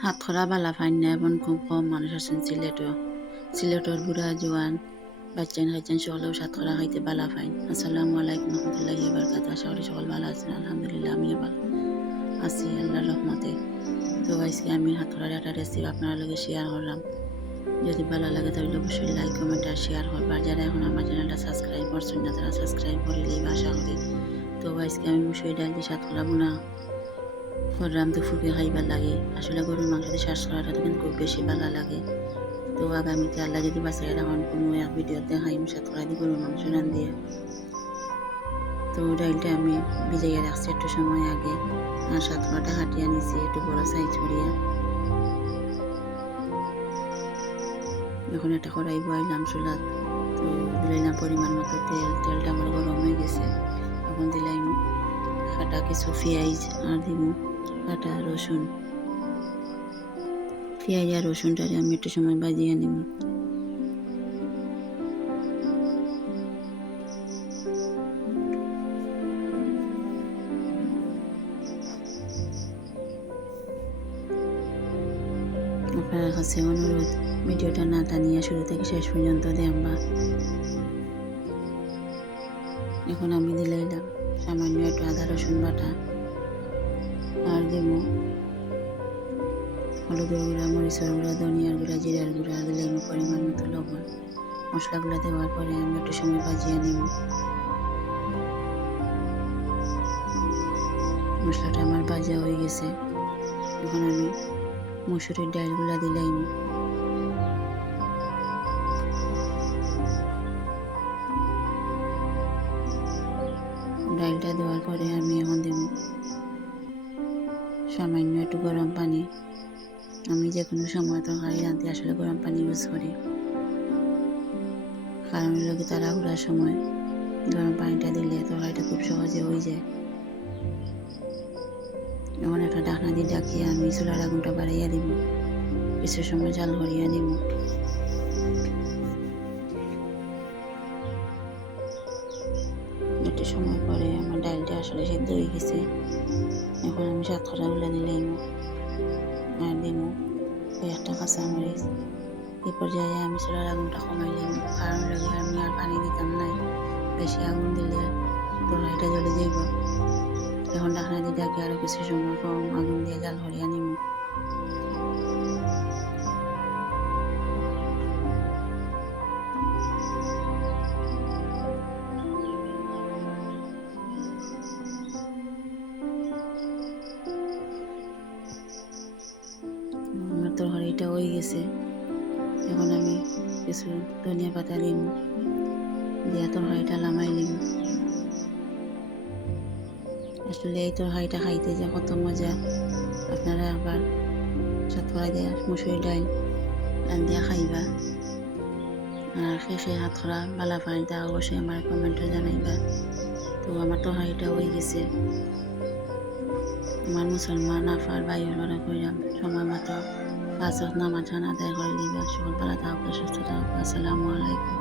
হাতখরা বালা fine না এমন খুব কম মানুষ আছেন সিলেটর বুড়া জোয়ান বাচ্চান খাইছেন সকলেও সাতখরা খাইতে বালা ফাইন। আসসালামু আলাইকুম রহমতুল্লাহি বারকাত। আশা করি সকল ভালো আছেন, আলহামদুলিল্লাহ আমিও ভালো আছি আল্লাহর রহমতে। তো আজকে আমি হাতখরার একটা রেসিপি আপনার লগে শেয়ার করলাম। যদি ভালো লাগে তাহলে অবশ্যই লাইক কমেন্ট আর শেয়ার করবা। যারা এখন আমার চ্যানেলটা সাবস্ক্রাইব করছেন না তারা সাবস্ক্রাইব করিলেই আশা করি। তো আজকে আমি মুসুরি ডাল দিয়ে সাতখরা বোনা করলাম। তো ফুকে খাইবার লাগে, আসলে গরুর মাংস দিয়ে শ্বাস করাটা তো কিন্তু খুব বেশি ভালো লাগে। তো আগামীতে আল্লাহ যদি বাঁচাই রাখুন কোনো এক ভিডিওতে খাইম সাতখরা দিয়ে গরুর মাংস রান দিয়ে। তো ডালটা আমি ভিজাইয়া রাখছি একটু সময় আগে, আর সাতখরাটা হাটিয়ে নিছি একটু বড় সাইজ করিয়া। এখন একটা কড়াই বয়াইলাম চুলাত, তো দিলাম পরিমাণ মতো তেলটা আমার গরম হয়ে গেছে। এখন দিলাম কাটা কিছু পেঁয়াজ আর দিব কাটা রসুন। পেঁয়াজ আর রসুনটারে আমি একটু সময় বাজিয়ে নিব। আপনার কাছে অনুরোধ, ভিডিওটা না টানিয়ে শুরু থেকে শেষ পর্যন্ত দেখবা। এখন আমি দিলাম সামান্য একটু আদা রসুন বাটা, আর দেব হলুদের গুঁড়া, মরিচের গুঁড়া, ধনিয়ার গুঁড়া, জিরার গুঁড়া, আর দিলাম পরিমাণ মতো লবণ। মশলাগুলো দেওয়ার পরে আমি একটু সময় ভাজিয়ে নিব। মশলাটা আমার ভাজা হয়ে গেছে। এখন আমি মসুরির ডালগুলা দিলাম। ডালটা দেওয়ার পরে আমি এখন দেব সামান্য একটু গরম পানি। আমি যে কোনো সময় তরকারি রাঁধতে আসলে গরম পানি ইউজ করি, কারণ লোকে তাড়াহুড়ার সময় গরম পানিটা দিলে তরকারিটা খুব সহজে হয়ে যায়। এখন একটা ঢাকনা দিয়ে ডাকিয়ে আমি চুলার আগুনটা বাড়াইয়া দিব, কিছু সময় জাল করিয়া দিব। একটু সময় পরে আমার ডালটা আসলে সিদ্ধ হয়ে গেছে। এখন আমি সাতখরাগুলো দিলাম আর দিব একটা কাঁচামরিচ। এই পর্যায়ে আমি চুলার আগুনটা কমাইলাম, কারণ লাগে আমি আর পানি দিতাম নাই, বেশি আগুন দিলে তরকারিটা জ্বলে যাইব। এখন ঢাকনা দিয়ে ডাকি আরও কিছু সময় কম আগুন দিয়ে জাল করিয়া নিব। আমার তরকারিটা হয়ে গেছে। এখন আমি কিছু ধনিয়া পাতা দিম, দিয়ে তরকারিটা নামাই নিব। আসলে এই তরকারিটা খাইতে যে কত মজা, আপনারা একবার সাতখরা দিয়ে মুসুরি ডাল রান্ধিয়া খাইবা। আর শেষে হাতখরা বালা পানিটা অবশ্যই আমার কমেন্টে জানাইবা। তো আমার তরকারিটা হয়ে গেছে। আমার মুসলমান আফার ভাই হলরা কইরাম সময় মতো 5 ওয়াক্ত নামাজ আদায় করে দিবা। সকল ভালো থাকবে, সুস্থ থাকবে। আসসালামু আলাইকুম।